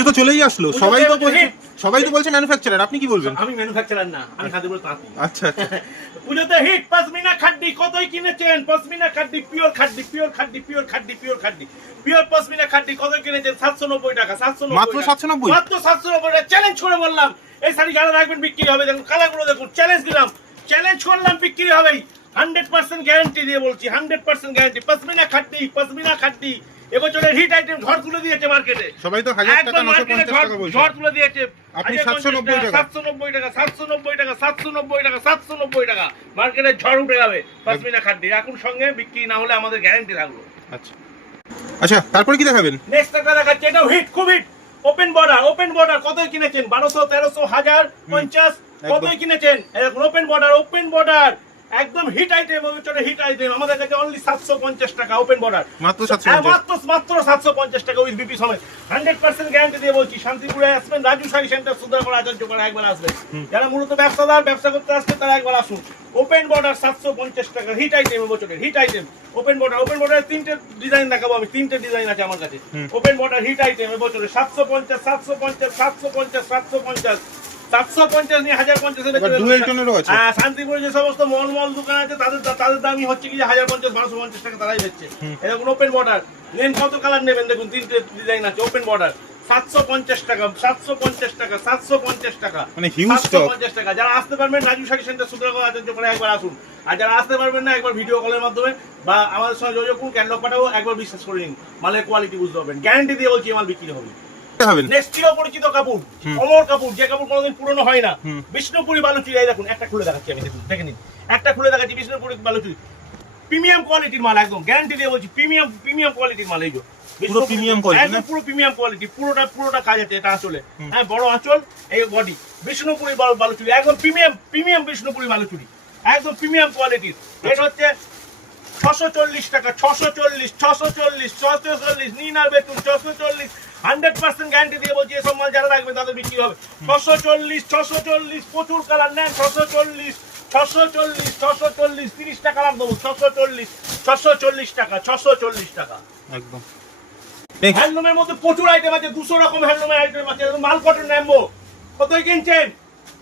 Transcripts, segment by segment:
এ তো চলেই আসলো। সবাই তো বলছে সবাই তো বলছে ম্যানুফ্যাকচারার আপনি কি বলবেন? আমি ম্যানুফ্যাকচারার না আমি হাতে তাঁতি। আচ্ছা আচ্ছা। পুজোতে হিট পশমিনা খাড্ডি কতই কিনেছেন? পশমিনা খাড্ডি পিওর খাড্ডি পিওর খাড্ডি পিওর খাড্ডি পিওর খাড্ডি। পিওর পশমিনা খাড্ডি কত কিনেছেন? সাতশো নব্বই টাকা সাতশো মাত্র 790? মাত্র সাতশো নব্বই টাকা। চ্যালেঞ্জ করে বললাম এই শাড়ি যারা রাখবেন বিক্রি হবে। দেখুন কালারগুলো দেখুন চ্যালেঞ্জ দিলাম। চ্যালেঞ্জ করলাম বিক্রি হবেই। হান্ড্রেড পার্সেন্ট গ্যারান্টি দিয়ে বলছি হান্ড্রেড পার্সেন্ট গ্যারান্টি পশমিনা খাড্ডি পশমিনা খাড্ডি। এবছরের হিট আইটেম ঝড় তুলে দিয়েছে মার্কেটে। সবাই তো হাজার টাকা একদম নশো মার্কেটে পঞ্চাশ ঝড় টাকা বলছে। ঝড় তুলে দিয়েছে। আপনি 790 টাকা। সাতশো নব্বই টাকা সাতশো নব্বই টাকা সাতশো নব্বই টাকা সাতশো নব্বই টাকা। মার্কেটে ঝড় উঠে যাবে পশমিনা খাদ্যি এখন সঙ্গে বিক্রি না হলে আমাদের গ্যারান্টি থাকল। আচ্ছা। আচ্ছা তারপরে কি দেখাবেন? নেক্সট একটা দেখাচ্ছে এটাও হিট খুব hit open border open border কতই কিনেছেন? বারোশো তেরোশো হাজার পঞ্চাশ একদম। কতই কিনেছেন? ওপেন বর্ডার ওপেন বর্ডার একদম হিট আইটেম চলে হিট আইটেম আমাদের কাছে অনলি সাতশো পঞ্চাশ টাকা ওপেন বর্ডার মাত্র 750 হ্যাঁ, মাত্র মাত্র সাতশো পঞ্চাশ টাকা উইথ বিপি সময় হান্ড্রেড পার্সেন্ট গ্যারান্টি দিয়ে বলছি শান্তিপুরে আসবেন রাজু শাড়ি সেন্টার সুন্দর আচার্য করে একবার আসবেন। যারা মূলত ব্যবসাদার ব্যবসা করতে আসছে তারা একবার আসুন। ওপেন বর্ডার সাতশো পঞ্চাশ টাকা হিট আইটেম বছরের hit item open border open border তিনটে ডিজাইন দেখাবো আমি তিনটে ডিজাইন আছে আমার কাছে। ওপেন বর্ডার হিট আইটেম এবছরে সাতশো পঞ্চাশ সাতশো পঞ্চাশ। নিয়ে আছে। হ্যাঁ শান্তিপুরে যে সমস্ত দোকান আছে তাদের তাদের দামই হচ্ছে কি টাকা তারাই হচ্ছে এরকম ওপেন বর্ডার নেন কত কালার নেবেন? দেখুন তিনটে ডিজাইন আছে ওপেন বর্ডার সাতশো পঞ্চাশ টাকা সাতশো পঞ্চাশ টাকা সাতশো পঞ্চাশ টাকা মানে huge সাতশো stock। টাকা। যারা আসতে পারবেন রাজু শাড়ি সেন্টার সুন্দরগড় আচার্য করে একবার আসুন। আর যারা আসতে পারবেন না একবার ভিডিও কলের মাধ্যমে বা আমাদের সঙ্গে যোগাযোগ করুন ক্যাটলগ পাঠাবো একবার বিশ্বাস করে নিন। মালের কোয়ালিটি বুঝতে পারবেন। গ্যারান্টি দিয়ে বলছি মাল বিক্রি হবে। নেক্সট চির পরিচিত কাপড় অমর কাপড় যে কাপড় কোনোদিন পুরনো হয় না। বিষ্ণুপুরি বালুচুরি এই দেখুন একটা খুলে দেখাচ্ছি আমি দেখুন দেখে নিন। একটা খুলে দেখাচ্ছি বিষ্ণুপুরি বালুচুরি। প্রিমিয়াম কোয়ালিটির মাল একদম গ্যারান্টি দিয়ে বলছি প্রিমিয়াম প্রিমিয়াম কোয়ালিটির মাল এই premium quality একদম পুরো প্রিমিয়াম কোয়ালিটি পুরোটা পুরোটা কাজ আছে এটা আঁচলে। হ্যাঁ বড় আঁচল এই বডি বিষ্ণুপুরি বালু- বালুচুরি একদম প্রিমিয়াম প্রিমিয়াম বিষ্ণুপুরি বালুচুরি একদম প্রিমিয়াম কোয়ালিটির এটা হচ্ছে ছশো চল্লিশ টাকা ছশো চল্লিশ ছশো চল্লিশ ছশো চল্লিশ নিন আর বেতন ছশো চল্লিশ হান্ড্রেড পার্সেন্ট গ্যারান্টি দিয়ে বলছি এসব মাল যারা রাখবে তাদের বিক্রি হবে। ছশো চল্লিশ ছশো চল্লিশ প্রচুর কালার নেন ছশো চল্লিশ ছশো চল্লিশ ছশো চল্লিশ তিরিশটা কালার দেবো ছশো চল্লিশ ছশো চল্লিশ টাকা ছশো চল্লিশ টাকা। একদম। হ্যান্ডলুমের মধ্যে প্রচুর আইটেম আছে দুশো রকম হ্যান্ডলুমের আইটেম আছে মাল কটন নেব? কতই কিনছেন?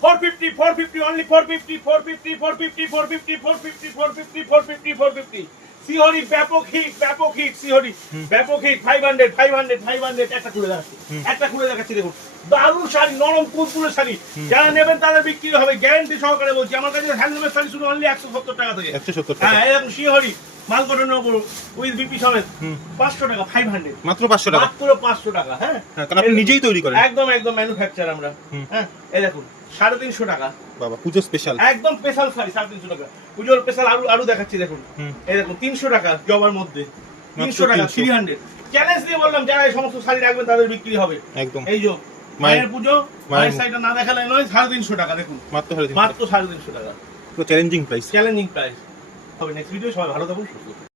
Four fifty four fifty only four fifty four fifty four fifty four fifty four fifty four fifty four fifty four fifty সিহরি ব্যাপক হিট ব্যাপক হিট সিহরি। ব্যাপক hit five hundred five hundred five hundred একটা খুলে দেখাচ্ছি। একটা খুলে দেখাচ্ছি দেখুন। দারুণ শাড়ি নরম কুরকুরে শাড়ি। যারা নেবেন তাদের বিক্রি হবে গ্যারান্টি সহকারে বলছি। আমার কাছে হ্যান্ডলুমের শাড়ি শুধু অনলি একশো সত্তর টাকা থেকে। একশো সত্তর হ্যাঁ এরকম সিহরি মাল উপর উইথ বিপি সমেত পাঁচশো টাকা ফাইভ হান্ড্রেড মাত্র পাঁচশো টাকা? মাত্র পাঁচশো টাকা হ্যাঁ। হ্যাঁ আপনি নিজেই তৈরি করেন। একদম একদম ম্যানুফ্যাকচার আমরা। হ্যাঁ এই দেখুন। সাড়ে তিনশো টাকা। বাবা পুজো স্পেশাল একদম স্পেশাল শাড়ি সাড়ে তিনশো টাকা। পুজোর স্পেশাল আরও আরও দেখাচ্ছি দেখুন। এই দেখুন তিনশো টাকা জবার মধ্যে। তিনশো টাকা থ্রি হান্ড্রেড চ্যালেঞ্জ দিয়ে বললাম যারা এই সমস্ত শাড়ি রাখবেন তাদের বিক্রি হবে। একদম। এই যে মায়ের- পুজো মায়ের শাড়িটা না দেখালে নয় সাড়ে তিনশো টাকা দেখুন। মাত্র সাড়ে তিনশো। মাত্র সাড়ে তিনশো টাকা। চ্যালেঞ্জিং প্রাইস চ্যালেঞ্জিং প্রাইস হবে নেক্সট ভিডিও সবাই ভালো থাকুন সুস্থ।